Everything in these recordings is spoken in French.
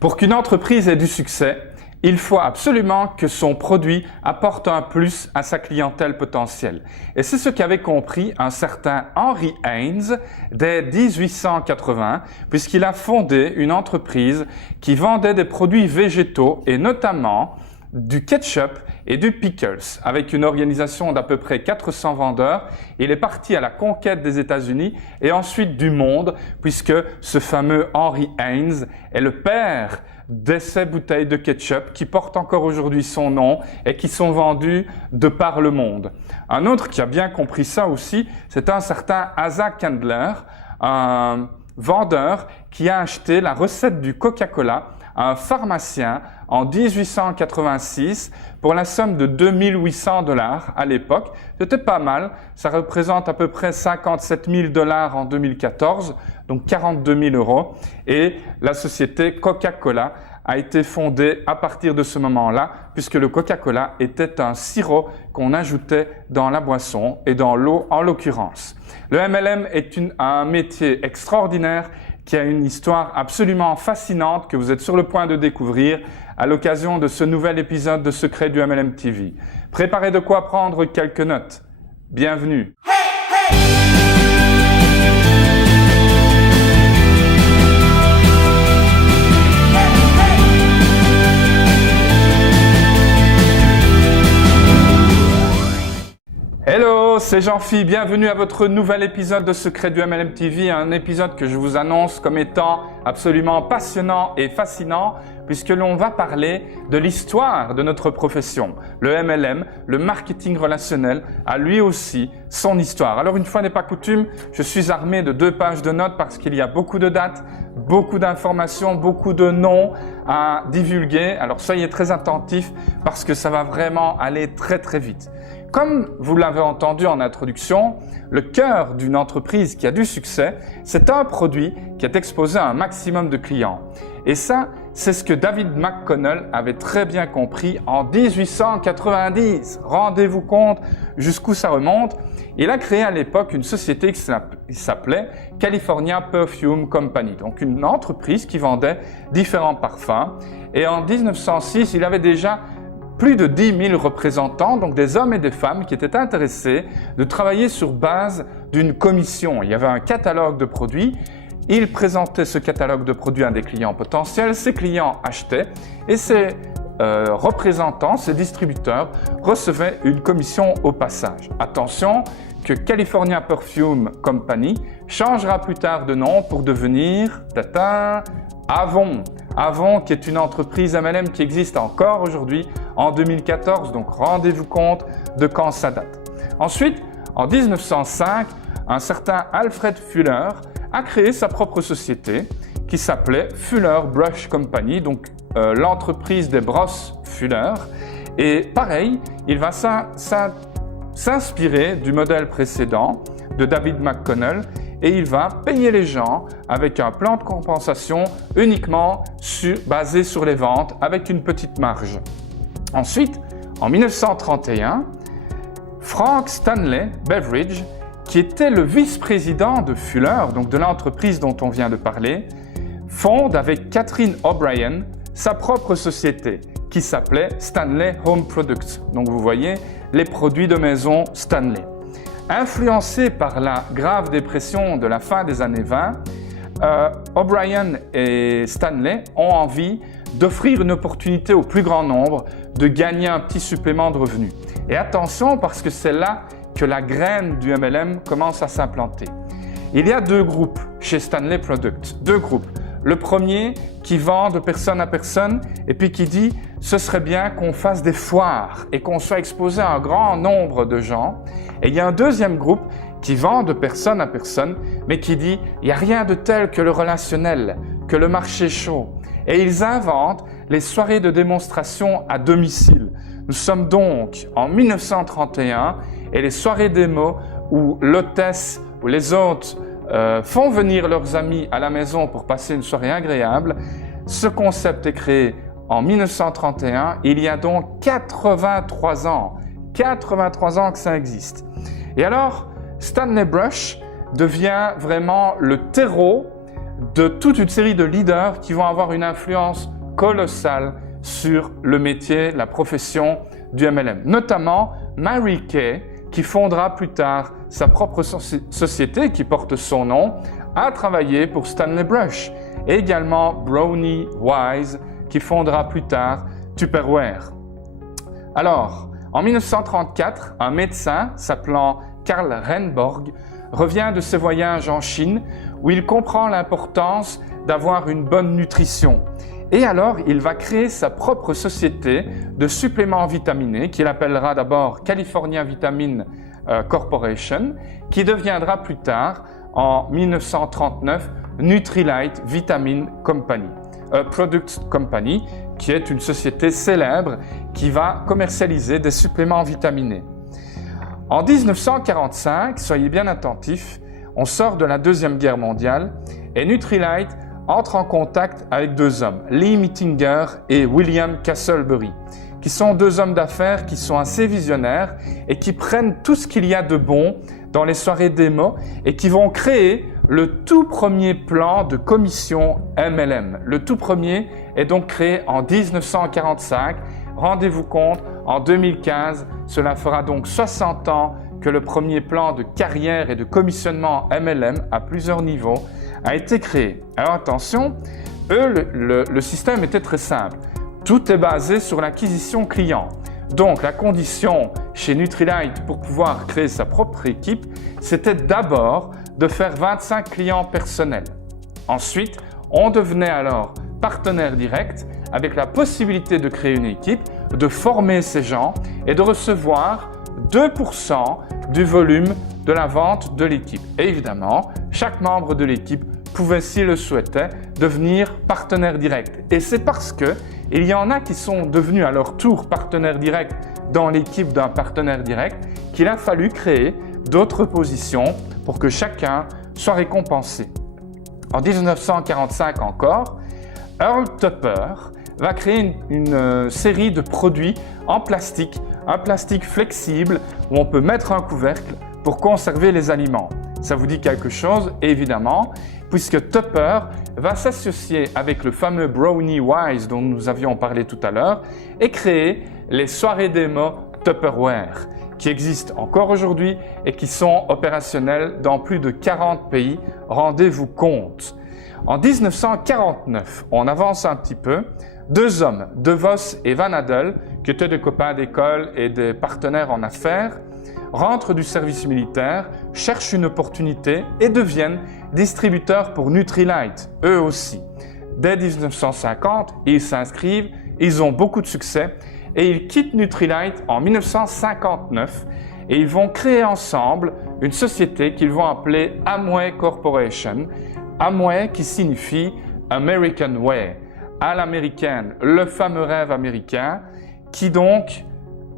Pour qu'une entreprise ait du succès, il faut absolument que son produit apporte un plus à sa clientèle potentielle. Et c'est ce qu'avait compris un certain Henry Heinz dès 1880, puisqu'il a fondé une entreprise qui vendait des produits végétaux et notamment du ketchup et du pickles. Avec une organisation d'à peu près 400 vendeurs, il est parti à la conquête des États-Unis et ensuite du monde, puisque ce fameux Henry Heinz est le père de ces bouteilles de ketchup qui portent encore aujourd'hui son nom et qui sont vendues de par le monde. Un autre qui a bien compris ça aussi, c'est un certain Asa Candler, un vendeur qui a acheté la recette du Coca-Cola à un pharmacien en 1886 pour la somme de 2800 $ à l'époque. C'était pas mal, ça représente à peu près 57 000 $ en 2014, donc 42 000 €. Et la société Coca-Cola a été fondée à partir de ce moment-là, puisque le Coca-Cola était un sirop qu'on ajoutait dans la boisson et dans l'eau en l'occurrence. Le MLM est un métier extraordinaire qui a une histoire absolument fascinante que vous êtes sur le point de découvrir à l'occasion de ce nouvel épisode de Secrets du MLM TV. Préparez de quoi prendre quelques notes. Bienvenue! Hello, c'est Jean-Phi, bienvenue à votre nouvel épisode de Secrets du MLM TV, un épisode que je vous annonce comme étant absolument passionnant et fascinant puisque l'on va parler de l'histoire de notre profession. Le MLM, le marketing relationnel, a lui aussi son histoire. Alors une fois n'est pas coutume, je suis armé de 2 pages de notes parce qu'il y a beaucoup de dates, beaucoup d'informations, beaucoup de noms à divulguer. Alors soyez très attentifs parce que ça va vraiment aller très très vite. Comme vous l'avez entendu en introduction, le cœur d'une entreprise qui a du succès, c'est un produit qui est exposé à un maximum de clients. Et ça, c'est ce que David McConnell avait très bien compris en 1890. Rendez-vous compte jusqu'où ça remonte. Il a créé à l'époque une société qui s'appelait California Perfume Company, donc une entreprise qui vendait différents parfums. Et en 1906, il avait déjà plus de 10 000 représentants, donc des hommes et des femmes qui étaient intéressés de travailler sur base d'une commission. Il y avait un catalogue de produits, il présentait ce catalogue de produits à des clients potentiels, ces clients achetaient et ces représentants, ces distributeurs recevaient une commission au passage. Attention que California Perfume Company changera plus tard de nom pour devenir Avon. Avon qui est une entreprise MLM qui existe encore aujourd'hui en 2014, donc rendez-vous compte de quand ça date. Ensuite, en 1905, un certain Alfred Fuller a créé sa propre société qui s'appelait Fuller Brush Company, donc l'entreprise des brosses Fuller. Et pareil, il va s'inspirer du modèle précédent de David McConnell et il va payer les gens avec un plan de compensation uniquement basé sur les ventes avec une petite marge. Ensuite, en 1931, Frank Stanley Beveridge, qui était le vice-président de Fuller, donc de l'entreprise dont on vient de parler, fonde avec Catherine O'Brien sa propre société qui s'appelait Stanley Home Products. Donc vous voyez, les produits de maison Stanley. Influencés par la grave dépression de la fin des années 20, O'Brien et Stanley ont envie d'offrir une opportunité au plus grand nombre de gagner un petit supplément de revenus. Et attention parce que c'est là que la graine du MLM commence à s'implanter. Il y a 2 groupes chez Stanley Products, 2 groupes. Le premier qui vend de personne à personne et puis qui dit « ce serait bien qu'on fasse des foires et qu'on soit exposé à un grand nombre de gens ». Et il y a un deuxième groupe qui vend de personne à personne mais qui dit « il n'y a rien de tel que le relationnel, que le marché chaud ». Et ils inventent les soirées de démonstration à domicile. Nous sommes donc en 1931 et les soirées démo où l'hôtesse ou les hôtes font venir leurs amis à la maison pour passer une soirée agréable. Ce concept est créé en 1931, il y a donc 83 ans. 83 ans que ça existe. Et alors, Stanley Brush devient vraiment le terreau, de toute une série de leaders qui vont avoir une influence colossale sur le métier, la profession du MLM. Notamment Mary Kay, qui fondera plus tard sa propre société qui porte son nom, a travaillé pour Stanley Brush. Et également Brownie Wise, qui fondera plus tard Tupperware. Alors, en 1934, un médecin s'appelant Karl Renborg revient de ses voyages en Chine où il comprend l'importance d'avoir une bonne nutrition. Et alors, il va créer sa propre société de suppléments vitaminés qu'il appellera d'abord California Vitamin Corporation, qui deviendra plus tard, en 1939, Nutrilite Vitamin Company, Product Company, qui est une société célèbre qui va commercialiser des suppléments vitaminés. En 1945, soyez bien attentifs, on sort de la Deuxième Guerre mondiale et Nutrilite entre en contact avec deux hommes, Lee Mittinger et William Castlebury, qui sont deux hommes d'affaires qui sont assez visionnaires et qui prennent tout ce qu'il y a de bon dans les soirées démo et qui vont créer le tout premier plan de commission MLM. Le tout premier est donc créé en 1945. Rendez-vous compte, en 2015, cela fera donc 60 ans que le premier plan de carrière et de commissionnement MLM à plusieurs niveaux a été créé. Alors attention, le système était très simple. Tout est basé sur l'acquisition client. Donc la condition chez Nutrilite pour pouvoir créer sa propre équipe, c'était d'abord de faire 25 clients personnels. Ensuite, on devenait alors partenaire direct avec la possibilité de créer une équipe, de former ces gens et de recevoir 2% du volume de la vente de l'équipe. Et évidemment, chaque membre de l'équipe pouvait, s'il le souhaitait, devenir partenaire direct. Et c'est parce qu'il y en a qui sont devenus à leur tour partenaires directs dans l'équipe d'un partenaire direct qu'il a fallu créer d'autres positions pour que chacun soit récompensé. En 1945 encore, Earl Tupper va créer une série de produits en plastique, un plastique flexible où on peut mettre un couvercle pour conserver les aliments. Ça vous dit quelque chose, évidemment, puisque Tupper va s'associer avec le fameux Brownie Wise dont nous avions parlé tout à l'heure et créer les soirées démo Tupperware, qui existent encore aujourd'hui et qui sont opérationnelles dans plus de 40 pays. Rendez-vous compte. En 1949, on avance un petit peu, deux hommes, De Vos et Van Adel, qui étaient des copains d'école et des partenaires en affaires, rentrent du service militaire, cherchent une opportunité et deviennent distributeurs pour Nutrilite, eux aussi. Dès 1950, ils s'inscrivent, ils ont beaucoup de succès et ils quittent Nutrilite en 1959 et ils vont créer ensemble une société qu'ils vont appeler Amway Corporation. Amway qui signifie American Way, à l'américaine, le fameux rêve américain, qui donc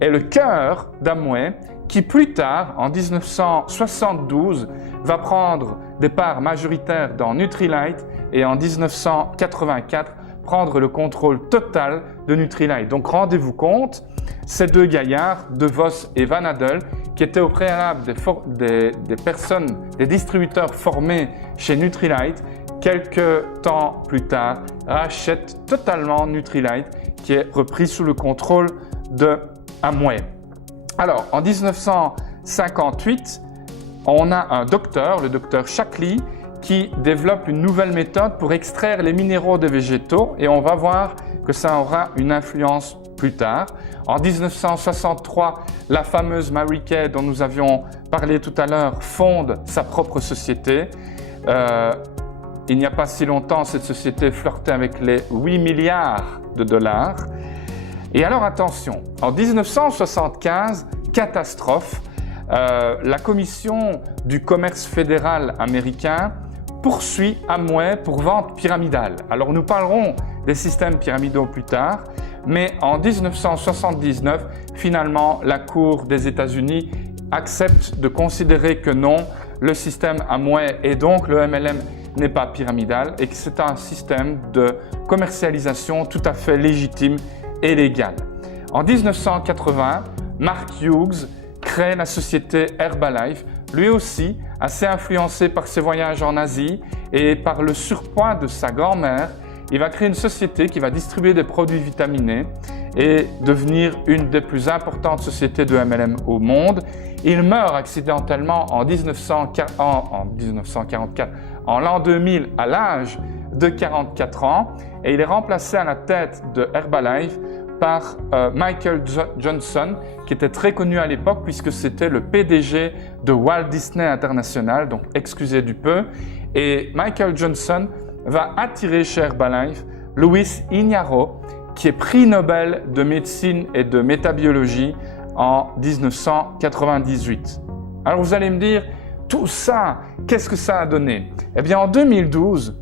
est le cœur d'Amway, qui plus tard, en 1972, va prendre des parts majoritaires dans Nutrilite et en 1984, prendre le contrôle total de Nutrilite. Donc rendez-vous compte, ces deux gaillards, De Vos et Van Adel, qui étaient au préalable des distributeurs formés chez Nutrilite, quelques temps plus tard, rachètent totalement Nutrilite, qui est repris sous le contrôle de Amway. Alors, en 1958, on a un docteur, le docteur Shaklee, qui développe une nouvelle méthode pour extraire les minéraux des végétaux et on va voir que ça aura une influence plus tard. En 1963, la fameuse Mary Kay dont nous avions parlé tout à l'heure fonde sa propre société. Il n'y a pas si longtemps, cette société flirtait avec les 8 milliards de dollars. Et alors attention, en 1975, catastrophe, la Commission du commerce fédéral américain poursuit Amway pour vente pyramidale. Alors nous parlerons des systèmes pyramidaux plus tard, mais en 1979, finalement, la Cour des États-Unis accepte de considérer que non, le système Amway et donc le MLM n'est pas pyramidal et que c'est un système de commercialisation tout à fait légitime et légal. En 1980, Mark Hughes crée la société Herbalife, lui aussi assez influencé par ses voyages en Asie et par le surpoids de sa grand-mère, il va créer une société qui va distribuer des produits vitaminés et devenir une des plus importantes sociétés de MLM au monde. Il meurt accidentellement en 1944, en l'an 2000, à l'âge de 44 ans, et il est remplacé à la tête de Herbalife par Michael Johnson, qui était très connu à l'époque puisque c'était le PDG de Walt Disney International, donc excusez du peu. Et Michael Johnson va attirer chez Herbalife Luis Iñárritu, qui est prix Nobel de médecine et de métabiologie en 1998. Alors vous allez me dire, tout ça, qu'est-ce que ça a donné? Eh bien en 2012,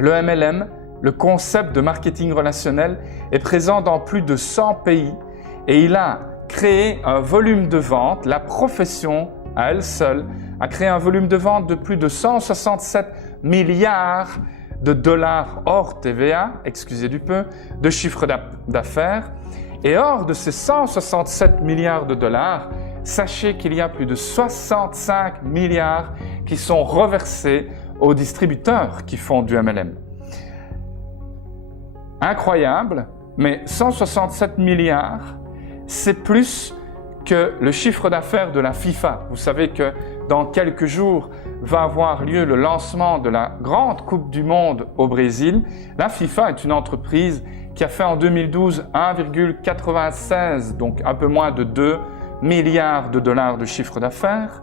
le MLM, le concept de marketing relationnel, est présent dans plus de 100 pays et il a créé un volume de vente, la profession à elle seule a créé un volume de vente de plus de 167 milliards de dollars hors TVA, excusez du peu, de chiffre d'affaires. Et hors de ces 167 milliards de dollars, sachez qu'il y a plus de 65 milliards qui sont reversés aux distributeurs qui font du MLM. Incroyable, mais 167 milliards, c'est plus que le chiffre d'affaires de la FIFA. Vous savez que dans quelques jours va avoir lieu le lancement de la grande Coupe du Monde au Brésil. La FIFA est une entreprise qui a fait en 2012 1,96, donc un peu moins de 2 milliards de dollars de chiffre d'affaires.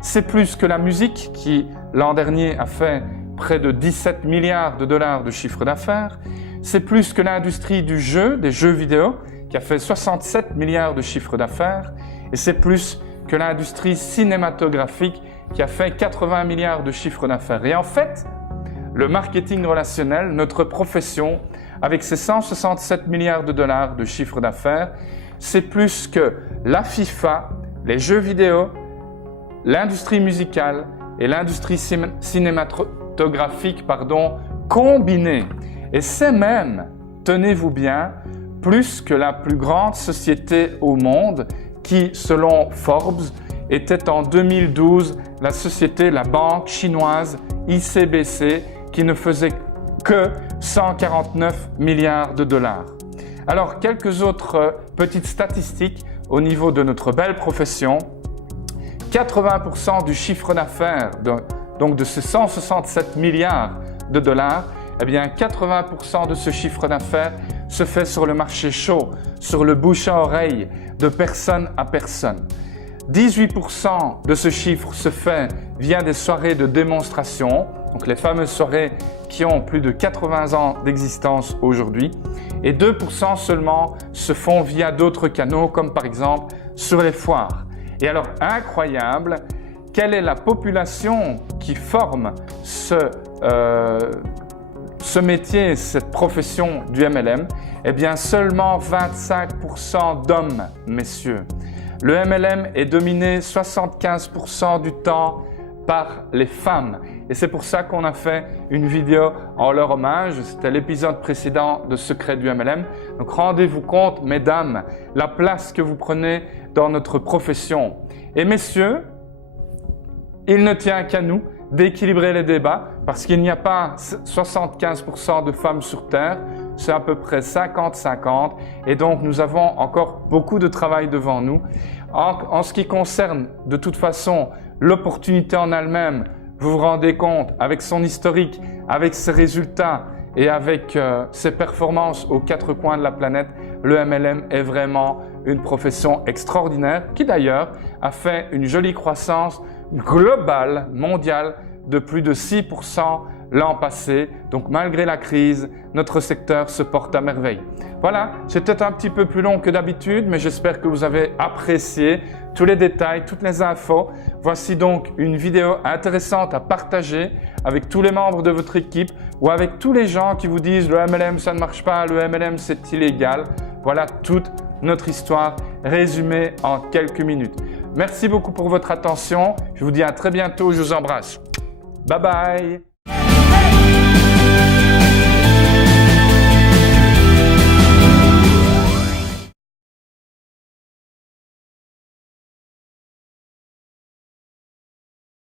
C'est plus que la musique qui, l'an dernier, a fait près de 17 milliards de dollars de chiffre d'affaires. C'est plus que l'industrie du jeu, des jeux vidéo, qui a fait 67 milliards de chiffre d'affaires. Et c'est plus que l'industrie cinématographique, qui a fait 80 milliards de chiffre d'affaires. Et en fait, le marketing relationnel, notre profession, avec ses 167 milliards de dollars de chiffre d'affaires, c'est plus que la FIFA, les jeux vidéo, l'industrie musicale et l'industrie cinématographique, combinées. Et c'est même, tenez-vous bien, plus que la plus grande société au monde qui, selon Forbes, était en 2012 la banque chinoise ICBC, qui ne faisait que 149 milliards de dollars. Alors, quelques autres petites statistiques au niveau de notre belle profession. 80% du chiffre d'affaires, donc de ces 167 milliards de dollars, eh bien 80% de ce chiffre d'affaires se fait sur le marché chaud, sur le bouche à oreille, de personne à personne. 18% de ce chiffre se fait via des soirées de démonstration, donc les fameuses soirées qui ont plus de 80 ans d'existence aujourd'hui, et 2% seulement se font via d'autres canaux, comme par exemple sur les foires. Et alors, incroyable, quelle est la population qui forme ce métier, cette profession du MLM? Eh bien, seulement 25% d'hommes, messieurs. Le MLM est dominé 75% du temps par les femmes. Et c'est pour ça qu'on a fait une vidéo en leur hommage. C'était l'épisode précédent de Secret du MLM. Donc rendez-vous compte, mesdames, la place que vous prenez dans notre profession. Et messieurs, il ne tient qu'à nous d'équilibrer les débats parce qu'il n'y a pas 75% de femmes sur Terre, c'est à peu près 50-50 et donc nous avons encore beaucoup de travail devant nous. En ce qui concerne de toute façon l'opportunité en elle-même, vous vous rendez compte, avec son historique, avec ses résultats et avec ses performances aux quatre coins de la planète, le MLM est vraiment une profession extraordinaire qui d'ailleurs a fait une jolie croissance globale, mondiale, de plus de 6% l'an passé. Donc malgré la crise, notre secteur se porte à merveille. Voilà, c'était un petit peu plus long que d'habitude, mais j'espère que vous avez apprécié tous les détails, toutes les infos. Voici donc une vidéo intéressante à partager avec tous les membres de votre équipe ou avec tous les gens qui vous disent le MLM ça ne marche pas, le MLM c'est illégal. Voilà toute notre histoire résumée en quelques minutes. Merci beaucoup pour votre attention. Je vous dis à très bientôt. Je vous embrasse. Bye bye.